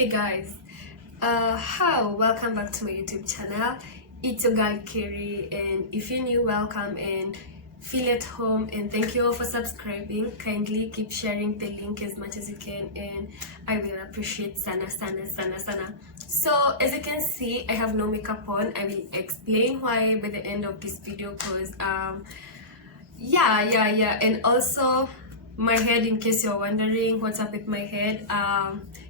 Hey guys, how welcome back to my YouTube channel. It's your girl Kiri, and if you're new, welcome and feel at home, and thank you all for subscribing. Kindly keep sharing the link as much as you can, and I will appreciate sana. So as you can see, I have no makeup on. I will explain why by the end of this video, because yeah, and also my head, in case you're wondering what's up with my head,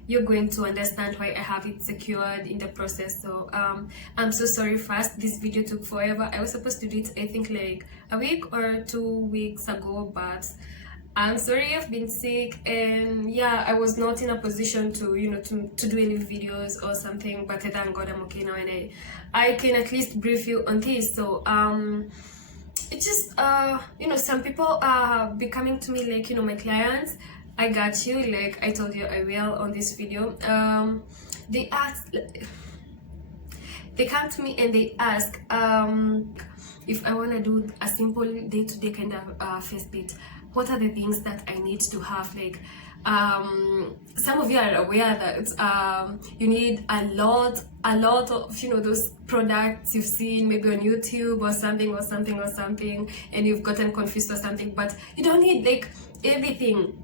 you're going to understand why I have it secured in the process. So I'm so sorry. First, this video took forever. I was supposed to do it, I think, like a week or 2 weeks ago, but I'm sorry, I've been sick, and yeah, I was not in a position to to do any videos or something, but thank God I'm okay now, and I can at least brief you on this. So it's just some people be coming to me, like, my clients, I got you, like I told you I will on this video. They come to me and they ask if I want to do a simple day-to-day kind of face beat, what are the things that I need to have. Like some of you are aware that you need a lot of those products you've seen maybe on YouTube or something, and you've gotten confused or something, but you don't need like everything.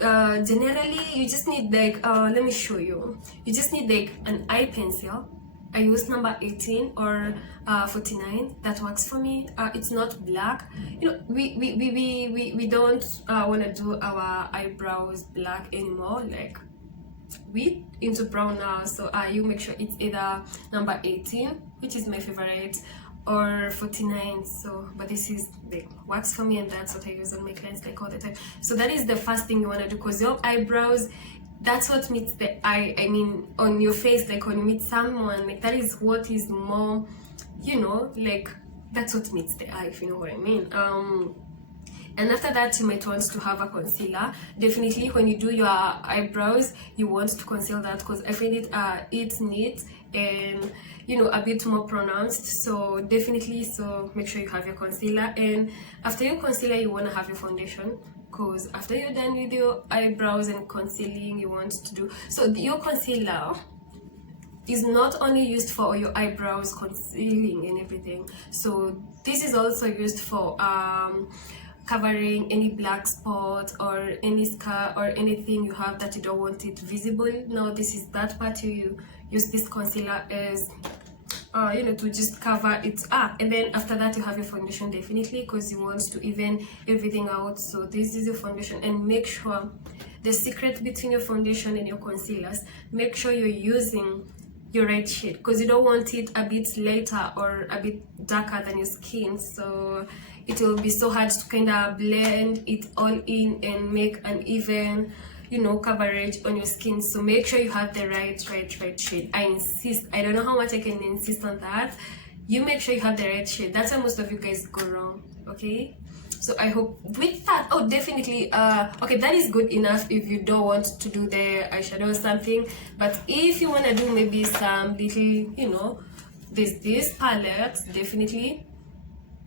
Generally you just need like let me show you. You just need like an eye pencil. I use number 18 or 49. That works for me. It's not black. We don't want to do our eyebrows black anymore. Like, we into brown now. So you make sure it's either number 18, which is my favorite, or 49. So but this is like works for me, and that's what I use on my clients like all the time. So that is the first thing you want to do, because your eyebrows, that's what meets the eye. I mean, on your face, like when you meet someone, like that is what is more, like that's what meets the eye, if you know what I mean. And after that, you might want to have a concealer. Definitely when you do your eyebrows, you want to conceal that, because I find it it's neat and a bit more pronounced. So definitely, so make sure you have your concealer. And after your concealer, you want to have your foundation, because after you're done with your eyebrows and concealing, you want to do, so your concealer is not only used for your eyebrows concealing and everything. So this is also used for covering any black spot or any scar or anything you have that you don't want it visible. Now this is that part you use this concealer as to just cover it up. And then after that, you have your foundation, definitely, because you want to even everything out. So this is your foundation, and make sure the secret between your foundation and your concealers, make sure you're using your right shade, because you don't want it a bit lighter or a bit darker than your skin. So it will be so hard to kind of blend it all in and make an even coverage on your skin. So make sure you have the right shade. I insist. I don't know how much I can insist on that. You make sure you have the right shade. That's why most of you guys go wrong. Okay, so I hope with that, oh definitely, okay, that is good enough if you don't want to do the eyeshadow or something. But if you want to do maybe some little, this palette, definitely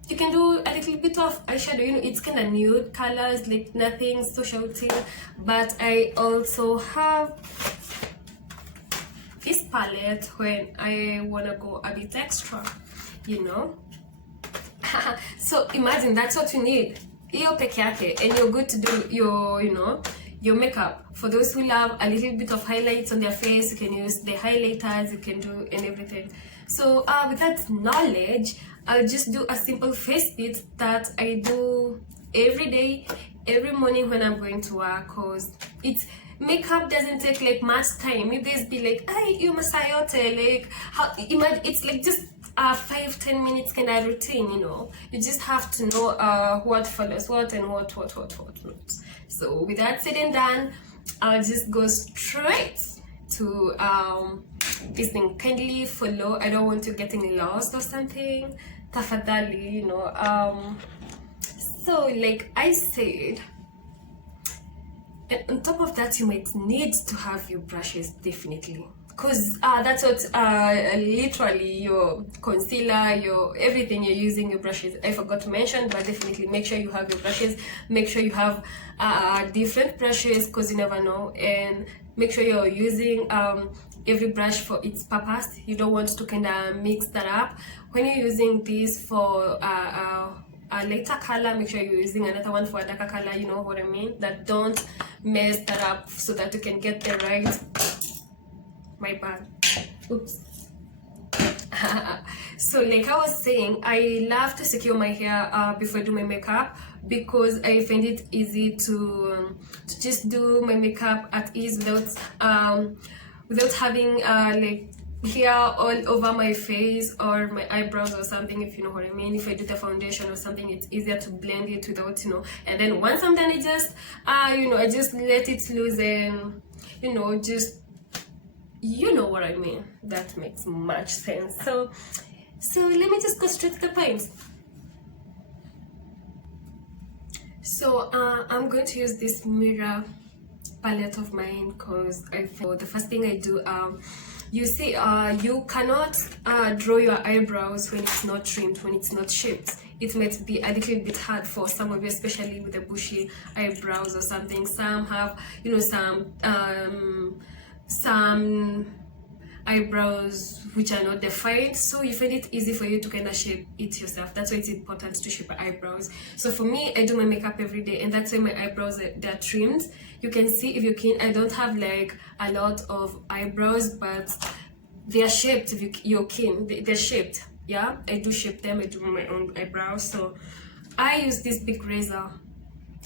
you can do a little bit of eyeshadow. It's kind of nude colors, like nothing so shouting. But I also have this palette when I want to go a bit extra, So imagine that's what you need, iyo peke yake, and you're good to do your your makeup. For those who love a little bit of highlights on their face, you can use the highlighters, you can do and everything. So with that knowledge, I'll just do a simple face beat that I do every day, every morning when I'm going to work, because makeup doesn't take like much time. You guys be like, "Ay, you masayote," like how imagine it's like just 5-10 minutes kind of routine. You just have to know what follows what and what not. So with that said and done, I'll just go straight to this thing. Kindly follow. I don't want you getting lost or something. Tafadhali, so like I said, and on top of that, you might need to have your brushes, definitely, because that's what literally your concealer, your everything you're using, your brushes. I forgot to mention, but definitely make sure you have your brushes. Make sure you have different brushes, because you never know. And make sure you're using every brush for its purpose. You don't want to kind of mix that up. When you're using this for a lighter color, make sure you're using another one for a darker color. You know what I mean? That don't mess that up, so that you can get the right. My bad. Oops. So like I was saying, I love to secure my hair before I do my makeup, because I find it easy to just do my makeup at ease without having like hair all over my face or my eyebrows or something, if you know what I mean. If I do the foundation or something, it's easier to blend it without, you know. And then once I'm done, I just I just let it loose, and just, you know what I mean. That makes much sense. So let me just go straight to the point. So I'm going to use this mirror palette of mine, because the first thing I do, you see, you cannot draw your eyebrows when it's not trimmed, when it's not shaped. It might be a little bit hard for some of you, especially with the bushy eyebrows or something. Some have, some eyebrows which are not defined, so you find it easy for you to kind of shape it yourself. That's why it's important to shape your eyebrows. So for me, I do my makeup every day, and that's why my eyebrows, they're trimmed. You can see, if you can, I don't have like a lot of eyebrows, but they're shaped. If you're keen, they're shaped. Yeah, I do shape them. I do my own eyebrows. So I use this big razor.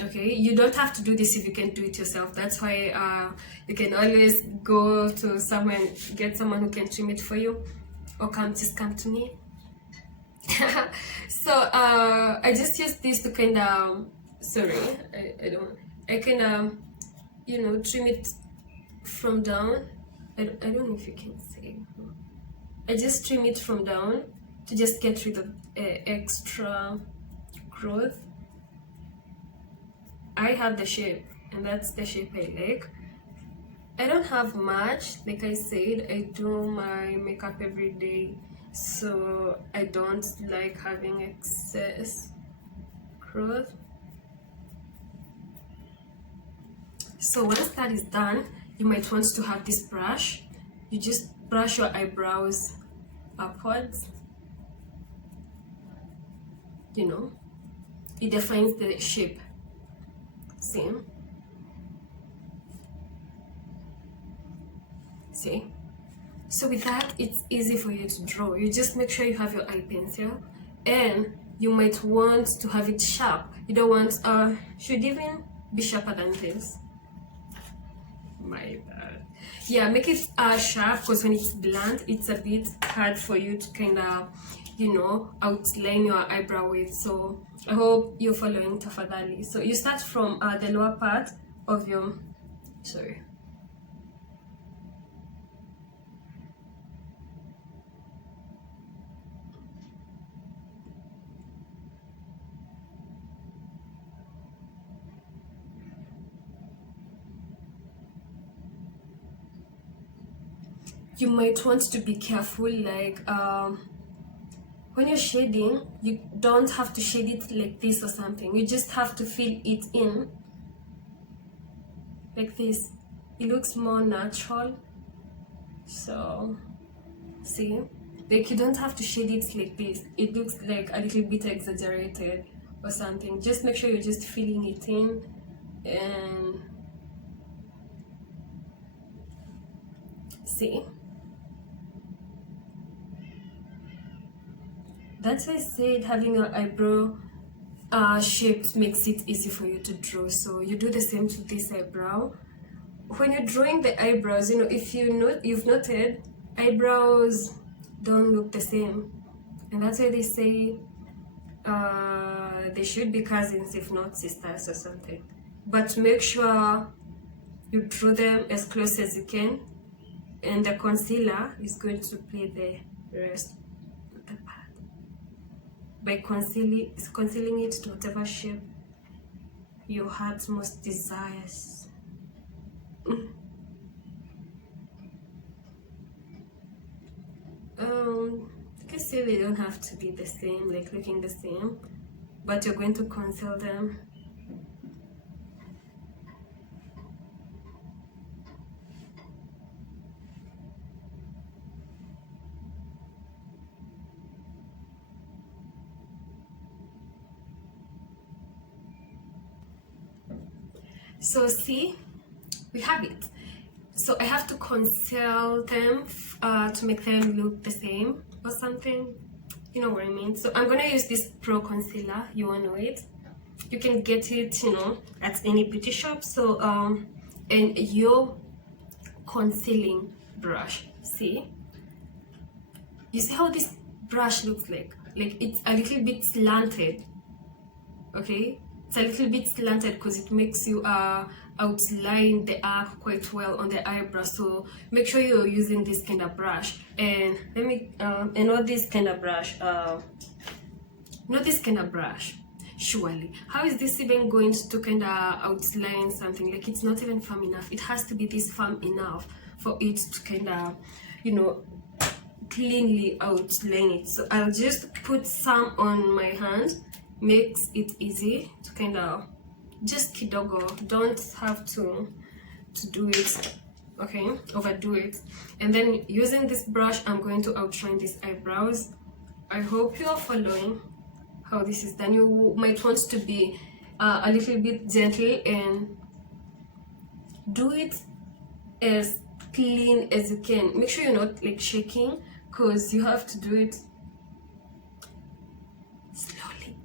Okay, you don't have to do this if you can do it yourself. That's why you can always go to someone, get someone who can trim it for you, or just come to me. So I just use this to kind of, I kind of trim it from down. I don't know if you can see. I just trim it from down to just get rid of extra growth. I have the shape, and that's the shape I like. I don't have much. Like I said, I do my makeup every day, so I don't like having excess growth. So once that is done, you might want to have this brush. You just brush your eyebrows upwards. It defines the shape. See? So with that, it's easy for you to draw. You just make sure you have your eye pencil, and you might want to have it sharp. You don't want, should even be sharper than this. My bad. Yeah, make it sharp, because when it's blunt, it's a bit hard for you to kind of, outline your eyebrow with. So I hope you're following tafadhali. So you start from the lower part of your, you might want to be careful, like when you're shading, you don't have to shade it like this or something. You just have to fill it in like this. It looks more natural. So see, like you don't have to shade it like this. It looks like a little bit exaggerated or something. Just make sure you're just filling it in, and see. That's why I said having an eyebrow shaped makes it easy for you to draw. So you do the same to this eyebrow. When you're drawing the eyebrows, if you've noted, eyebrows don't look the same, and that's why they say they should be cousins, if not sisters or something. But make sure you draw them as close as you can, and the concealer is going to play the rest of the part by concealing it to whatever shape your heart most desires. You can see they don't have to be the same, like looking the same, but you're going to conceal them. So see, we have it. So I have to conceal them to make them look the same or something, you know what I mean. So I'm gonna use this Pro Concealer. You all know it, you can get it, you know, at any beauty shop. So and your concealing brush, see, you see how this brush looks like it's a little bit slanted, okay? It's a little bit slanted because it makes you outline the arc quite well on the eyebrow. So make sure you're using this kind of brush. And let me and not this kind of brush, not this kind of brush. Surely, how is this even going to kind of outline something? Like, it's not even firm enough. It has to be this firm enough for it to kind of, you know, cleanly outline it. So I'll just put some on my hand, makes it easy to kind of just kidogo, don't have to do it, okay, overdo it. And then using this brush, I'm going to outline these eyebrows. I hope you're following how this is done. You might want to be a little bit gentle and do it as clean as you can. Make sure you're not like shaking, because you have to do it slowly.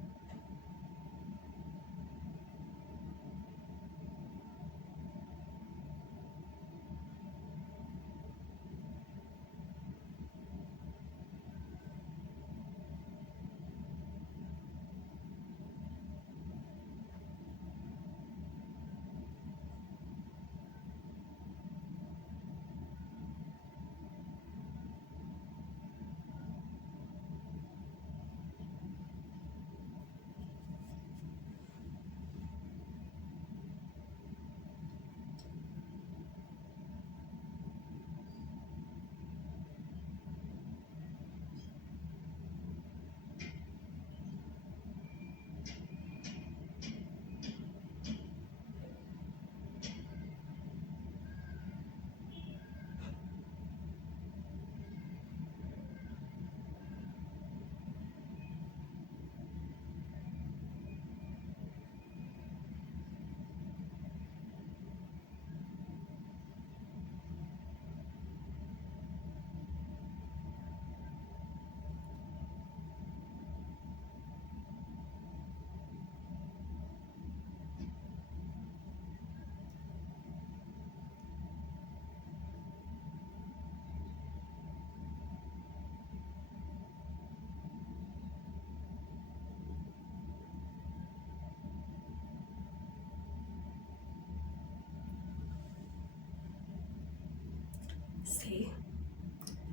See,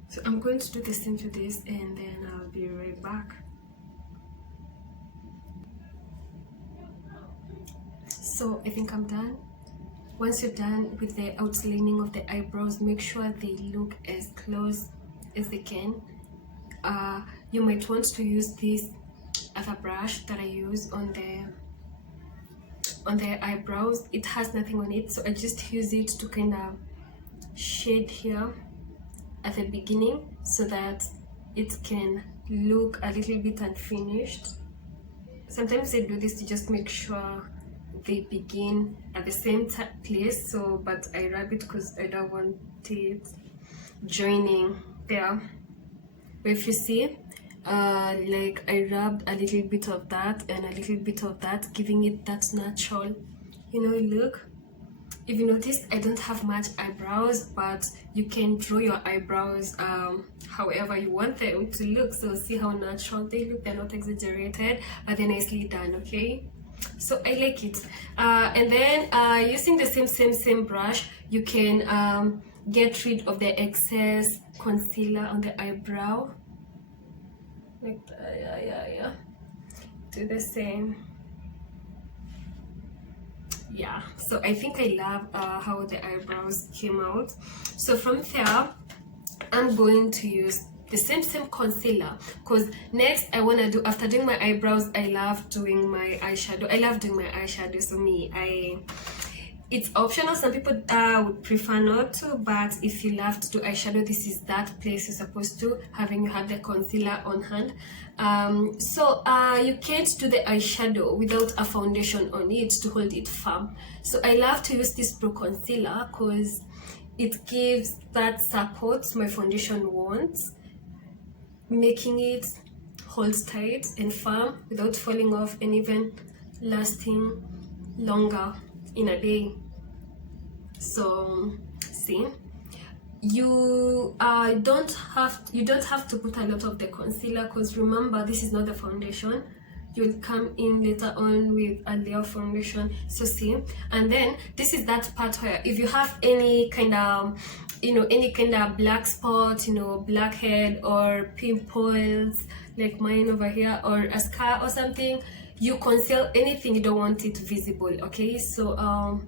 so I'm going to do the same to this, and then I'll be right back. So I think I'm done. Once you're done with the outlining of the eyebrows, make sure they look as close as they can. You might want to use this other brush that I use on the eyebrows. It has nothing on it, so I just use it to kind of shade here at the beginning so that it can look a little bit unfinished. Sometimes I do this to just make sure they begin at the same place, so but I rub it because I don't want it joining there. But if you see, like I rubbed a little bit of that and a little bit of that, giving it that natural, you know, look. If you notice, I don't have much eyebrows, but you can draw your eyebrows however you want them to look. So see how natural they look. They're not exaggerated, but they're nicely done, okay? So I like it. And then using the same brush, you can get rid of the excess concealer on the eyebrow. Like yeah. Do the same. Yeah, so I think I love how the eyebrows came out. So from there, I'm going to use the same concealer, because next I want to do, after doing my eyebrows, I love doing my eyeshadow. I love doing my eyeshadow. So it's optional. Some people would prefer not to, but if you love to do eyeshadow, this is that place you're supposed to having you have the concealer on hand. You can't do the eyeshadow without a foundation on it to hold it firm. So I love to use this Pro Concealer because it gives that support my foundation wants, making it hold tight and firm without falling off, and even lasting longer in a day. So see, you don't have to put a lot of the concealer, because remember, this is not the foundation. You'll come in later on with a layer of foundation. So see, and then this is that part where if you have any kind of black spot, blackhead or pimples like mine over here, or a scar or something, you conceal anything you don't want it visible. Okay, so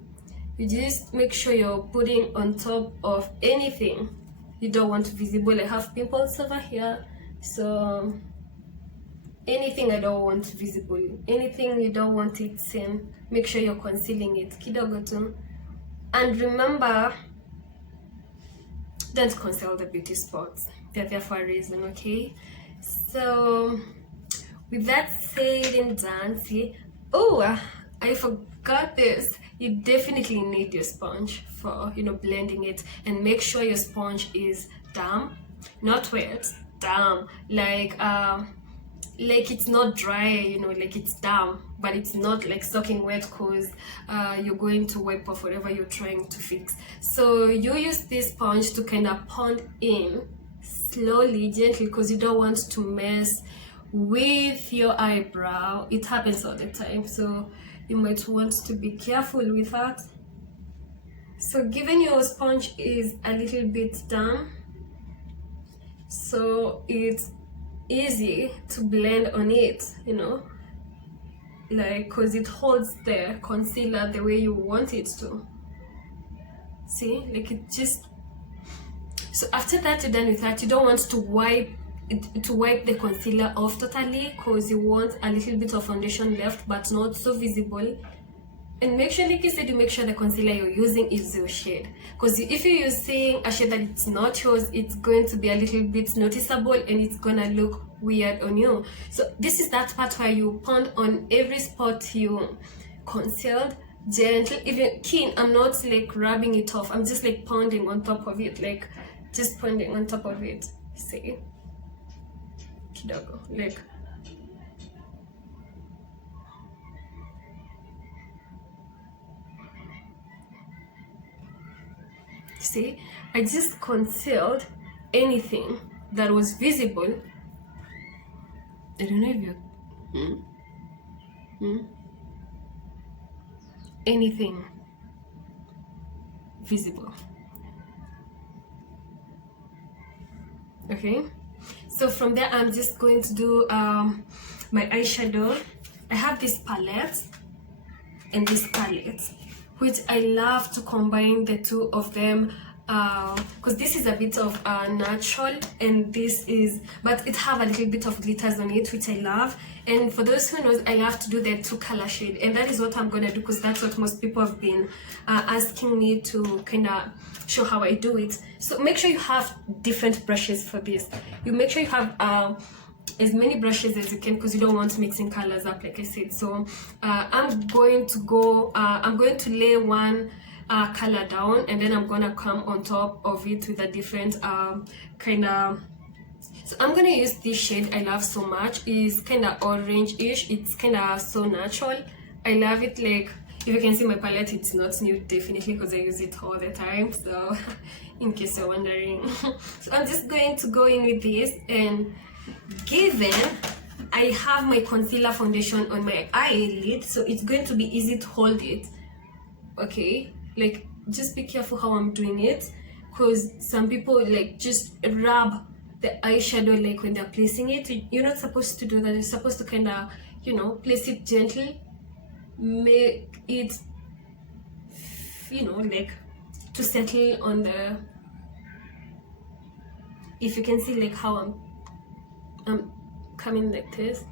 you just make sure you're putting on top of anything you don't want visible. I have pimples over here, so anything I don't want visible, anything you don't want it seen, make sure you're concealing it kidogo too. And remember, don't conceal the beauty spots, they're there for a reason. Okay, so with that said and done, see, I forgot this, you definitely need your sponge for blending it, and make sure your sponge is damp, not wet, damp, like it's not dry, like it's damp, but it's not like soaking wet, because you're going to wipe off whatever you're trying to fix. So you use this sponge to kind of pound in slowly, gently, because you don't want to mess with your eyebrow. It happens all the time, so you might want to be careful with that. So given your sponge is a little bit damp, so it's easy to blend on it, like, because it holds the concealer the way you want it to. See, like it just. So after that you're done with that, you don't want to wipe the concealer off totally, because you want a little bit of foundation left but not so visible. And make sure, like I said, you make sure the concealer you're using is your shade, because if you're using a shade that it's not yours, it's going to be a little bit noticeable and it's gonna look weird on you. So this is that part where you pound on every spot you concealed, gently, even keen. I'm not like rubbing it off, I'm just like pounding on top of it, like just pounding on top of it. See, kidogo, like. See, I just concealed anything that was visible. I don't know if you anything visible. Okay, so from there I'm just going to do my eyeshadow. I have this palette and this palette, which I love to combine the two of them, because this is a bit of natural, and this is, but it have a little bit of glitters on it, which I love. And for those who knows, I love to do the two color shade, and that is what I'm gonna do, because that's what most people have been asking me to kind of show how I do it. So make sure you have different brushes for this. You make sure you have as many brushes as you can, because you don't want mixing colors up, like I said. So I'm going to lay one color down, and then I'm gonna come on top of it with a different kind of. So I'm gonna use this shade I love so much. It's kind of orange-ish. It's kind of so natural. I love it. Like, if you can see my palette, it's not new, definitely, because I use it all the time. So in case you're wondering, so I'm just going to go in with this, and given I have my concealer foundation on my eyelid, so it's going to be easy to hold it. Okay, like, just be careful how I'm doing it, because some people like just rub the eyeshadow like when they're placing it. You're not supposed to do that. You're supposed to kind of, place it gently, make it, like, to settle on the if you can see like how I'm coming like this.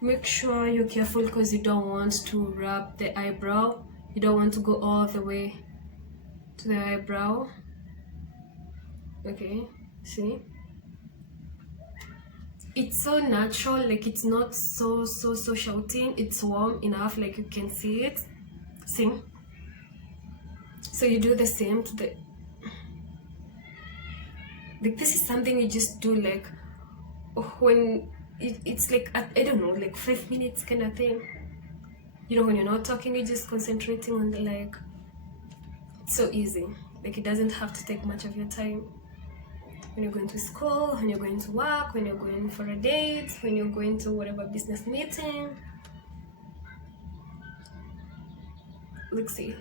Make sure you're careful because you don't want to wrap the eyebrow. You don't want to go all the way to the eyebrow. Okay, see? It's so natural, like it's not so shouting. It's warm enough, like you can see it. See? So you do the same to the, like this is something you just do like when it's like I don't know, like 5 minutes kind of thing. You know, when you're not talking, you're just concentrating on the like. It's so easy, like it doesn't have to take much of your time. When you're going to school, when you're going to work, when you're going for a date, when you're going to whatever business meeting. Look, see.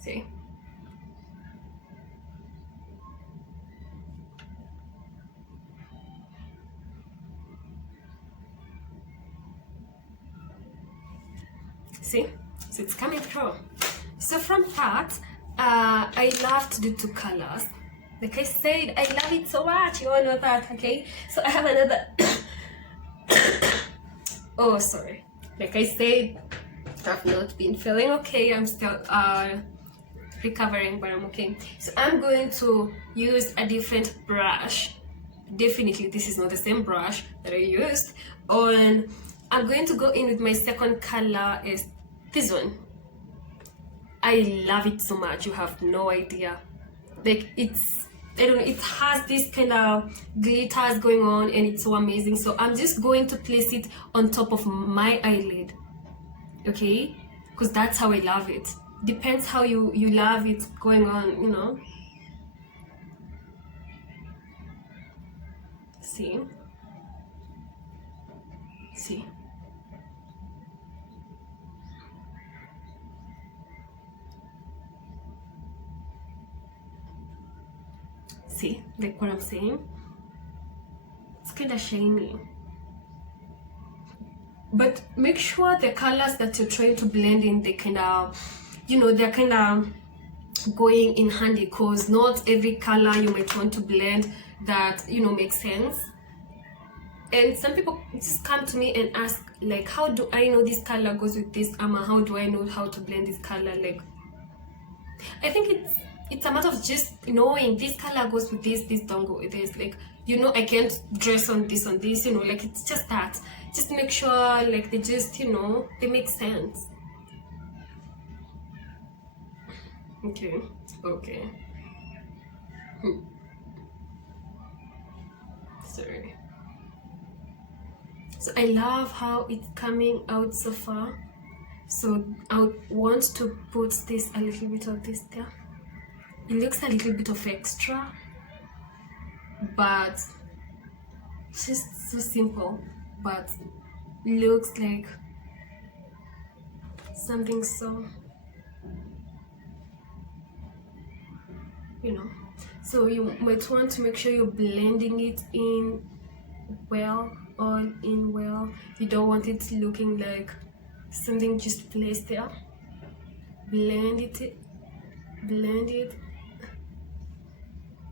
See. See? So it's coming through. So from that, I love to do 2 colors. Like I said, I love it so much. You all know that, okay? So I have another. Oh, sorry. Like I said, I've not been feeling okay. I'm still recovering, but I'm okay. So I'm going to use a different brush. Definitely, this is not the same brush that I used. I'm going to go in with my second color, is this one. I love it so much, you have no idea. Like it's, I don't know, it has this kind of glitters going on and it's so amazing. So I'm just going to place it on top of my eyelid, okay? Because that's how I love it. Depends how you love it going on, you know. See? See? See, like what I'm saying? It's kind of shiny. But make sure the colors that you're trying to blend in, they kind of, you know, they're kind of going in handy, because not every color you might want to blend that, you know, makes sense. And some people just come to me and ask, like, how do I know this color goes with this, how do I know how to blend this color? Like, I think it's a matter of just knowing this color goes with this don't go with this. Like, you know, I can't dress on this, you know, like it's just that. Just make sure like they just, you know, they make sense. Okay. Sorry. So I love how it's coming out so far. So I want to put this, a little bit of this there. It looks a little bit of extra, but it's just so simple, but looks like something so, you know. So you might want to make sure you're blending it in well, all in well. You don't want it looking like something just placed there. Blend it.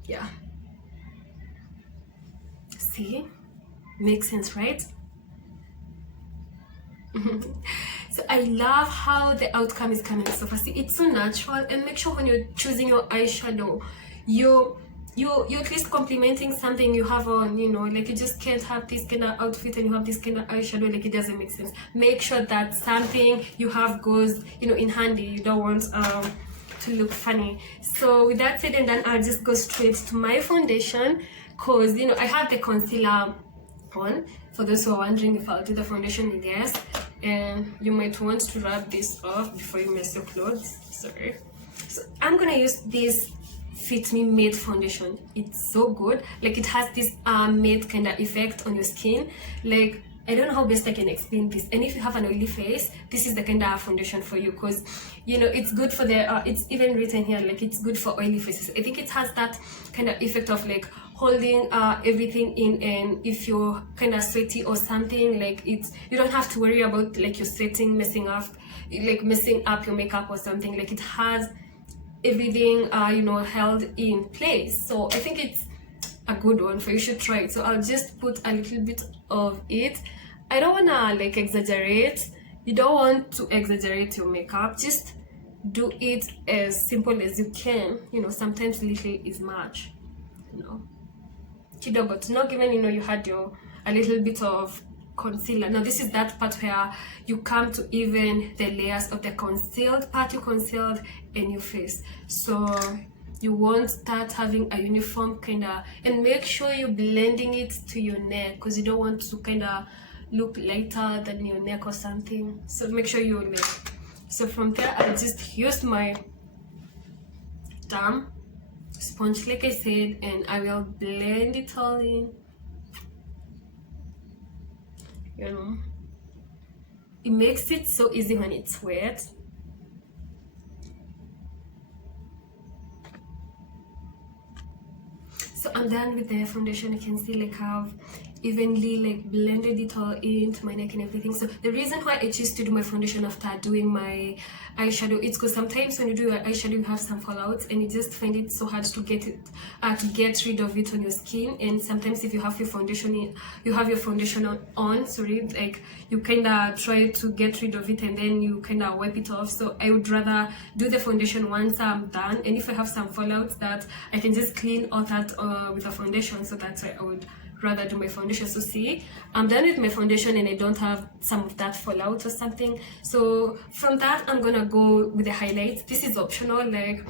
Yeah. See? Makes sense, right? So I love how the outcome is coming so fast. It's so natural. And make sure when you're choosing your eyeshadow, you're at least complimenting something you have on, you know. Like, you just can't have this kind of outfit and you have this kind of eyeshadow, like it doesn't make sense. Make sure that something you have goes, you know, in handy. You don't want to look funny. So with that said and done, I'll just go straight to my foundation, because, you know, I have the concealer on. For those who are wondering if I'll do the foundation, yes. And you might want to rub this off before you mess your clothes. Sorry. So I'm gonna use this Fit Me Matte foundation. It's so good. Like, it has this matte kind of effect on your skin. Like, I don't know how best I can explain this. And if you have an oily face, this is the kind of foundation for you, because, you know, it's good for the it's even written here, like, it's good for oily faces. I think it has that kind of effect of like holding everything in, and if you're kind of sweaty or something, like you don't have to worry about like your sweating messing up your makeup or something. Like it has everything you know, held in place. So I think it's a good one for you. Should try it. So I'll just put a little bit of it. I don't wanna like exaggerate. You don't want to exaggerate your makeup. Just do it as simple as you can. You know, sometimes little is much, you know. But not given, you know, you had a little bit of concealer. Now this is that part where you come to even the layers of the concealed part you concealed in your face. So you won't start having a uniform kind of, and make sure you're blending it to your neck, because you don't want to kind of look lighter than your neck or something. So make sure you're like, so from there I'll just use my damp sponge like I said, and I will blend it all in. You know, it makes it so easy when it's wet. So I'm done with the foundation. You can see like I've evenly like blended it all into my neck and everything. So the reason why I choose to do my foundation after doing my eyeshadow, it's because sometimes when you do your eyeshadow you have some fallouts and you just find it so hard to get rid of it on your skin. And sometimes if you have your foundation on, sorry, like you kind of try to get rid of it and then you kind of wipe it off. So I would rather do the foundation once I'm done, and if I have some fallouts, that I can just clean all that with a foundation. So that's why I would rather do my foundation. So see, I'm done with my foundation and I don't have some of that fallout or something. So from that I'm gonna go with the highlights. This is optional, like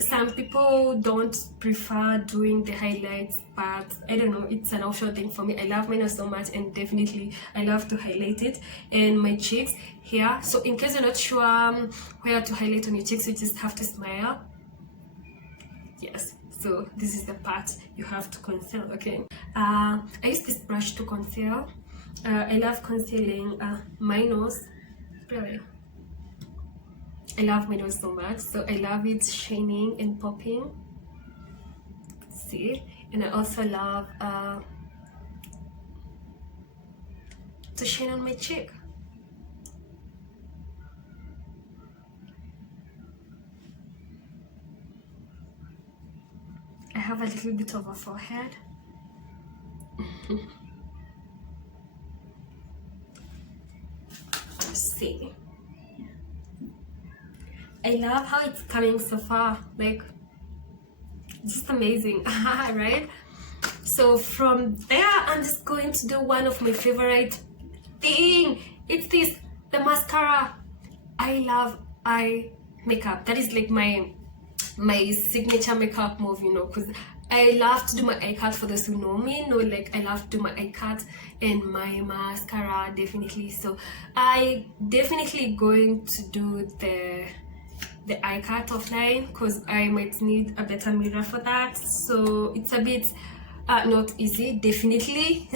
some people don't prefer doing the highlights, but I don't know, it's an optional thing for me. I love mine so much, and definitely I love to highlight it. And my cheeks here, so in case you're not sure where to highlight on your cheeks, you just have to smile. Yes, so this is the part you have to conceal. Okay, I use this brush to conceal. I love concealing my nose, really. I love my nose so much, so I love it shining and popping. See, and I also love to shine on my cheek. I have a little bit of a forehead. See, I love how it's coming so far, like just amazing. Right? So from there I'm just going to do one of my favorite thing. It's the mascara. I love eye makeup. That is like my signature makeup move, you know, because I love to do my eye cut. For those who know me, know like I love to do my eye cut and my mascara, definitely. So I definitely going to do the eye cut offline, because I might need a better mirror for that. So it's a bit not easy, definitely.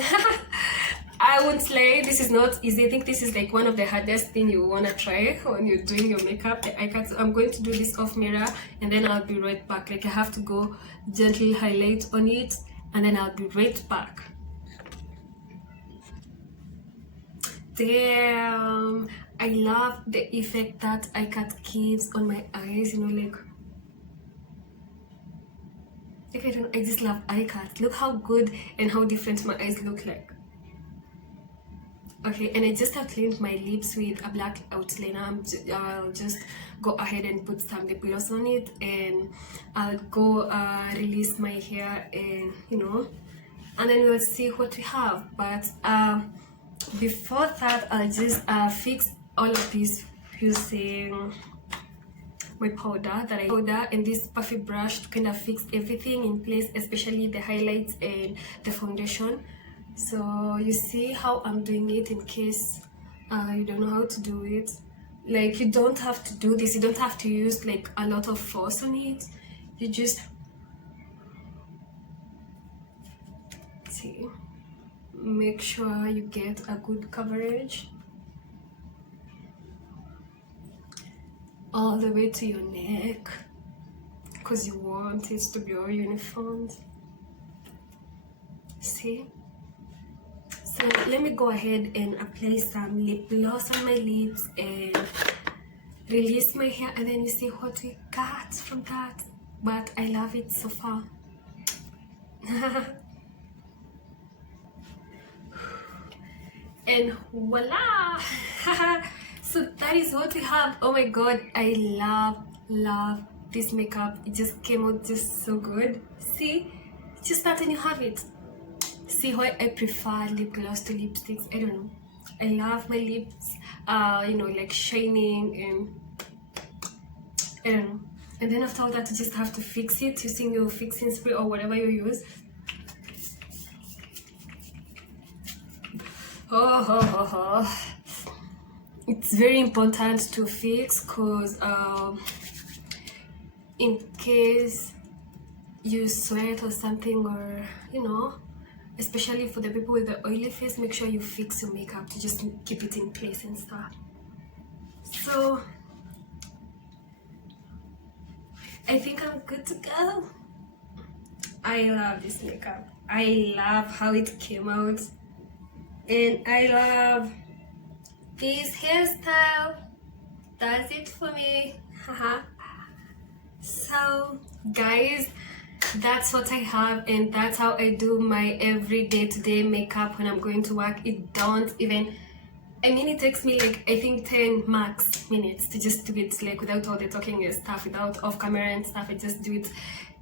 I won't say this is not easy. I think this is like one of the hardest thing you want to try when you're doing your makeup, the eye cut. So I'm going to do this off mirror and then I'll be right back. Like I have to go gently highlight on it and then I'll be right back. Damn, I love the effect that eye cut gives on my eyes, you know, like I just love eye cut. Look how good and how different my eyes look like. Okay, and I just have cleaned my lips with a black outliner. I'll just go ahead and put some lip gloss on it, and I'll go release my hair, and you know, and then we'll see what we have. But before that, I'll just fix all of this using my powder and this puffy brush to kind of fix everything in place, especially the highlights and the foundation. So you see how I'm doing it, in case you don't know how to do it. Like you don't have to do this, you don't have to use like a lot of force on it. You just see, make sure you get a good coverage all the way to your neck, because you want it to be all uniform. See? So let me go ahead and apply some lip gloss on my lips and release my hair, and then you see what we got from that. But I love it so far. And voila. So that is what we have. Oh my god, I love this makeup. It just came out just so good. See, just that when you have it. See why I prefer lip gloss to lipsticks. I don't know, I love my lips you know, like shining, and I don't know. And then after all that, you just have to fix it using your fixing spray or whatever you use. It's very important to fix, because in case you sweat or something, or you know, especially for the people with the oily face, make sure you fix your makeup to just keep it in place and stuff. So I think I'm good to go. I love this makeup. I love how it came out, and I love this hairstyle. That's it for me. So guys, that's what I have, and that's how I do my everyday to-day makeup when I'm going to work. It don't even, I mean, it takes me like, I think 10 max minutes to just do it, like without all the talking and stuff, without off camera and stuff. I just do it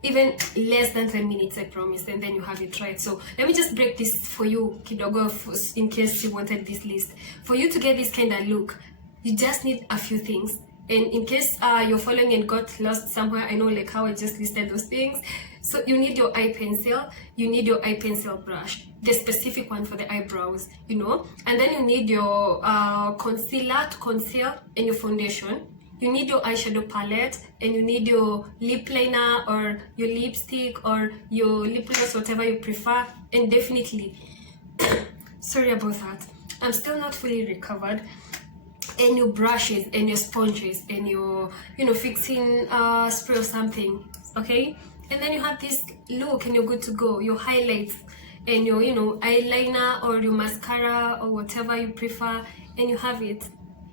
even less than 10 minutes, I promise, and then you have it right. So let me just break this for you, kidogo, in case you wanted this list. For you to get this kind of look, you just need a few things. And in case you're following and got lost somewhere, I know like how I just listed those things. So you need your eye pencil, you need your eye pencil brush, the specific one for the eyebrows, you know, and then you need your concealer to conceal, and your foundation. You need your eyeshadow palette, and you need your lip liner or your lipstick or your lip gloss, whatever you prefer. And definitely, sorry about that, I'm still not fully recovered. And your brushes and your sponges and your, you know, fixing spray or something, okay? And then you have this look, and you're good to go. Your highlights and your, you know, eyeliner or your mascara or whatever you prefer, and you have it.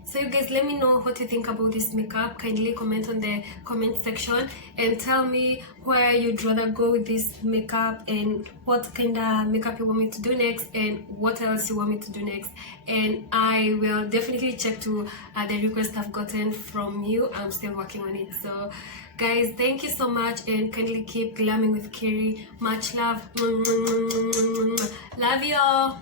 So you guys, let me know what you think about this makeup. Kindly comment on the comment section and tell me where you'd rather go with this makeup, and what kind of makeup you want me to do next, and what else you want me to do next. And I will definitely check to the request I've gotten from you. I'm still working on it. So guys, thank you so much, and kindly keep glamming with Kerry. Much love. Love y'all.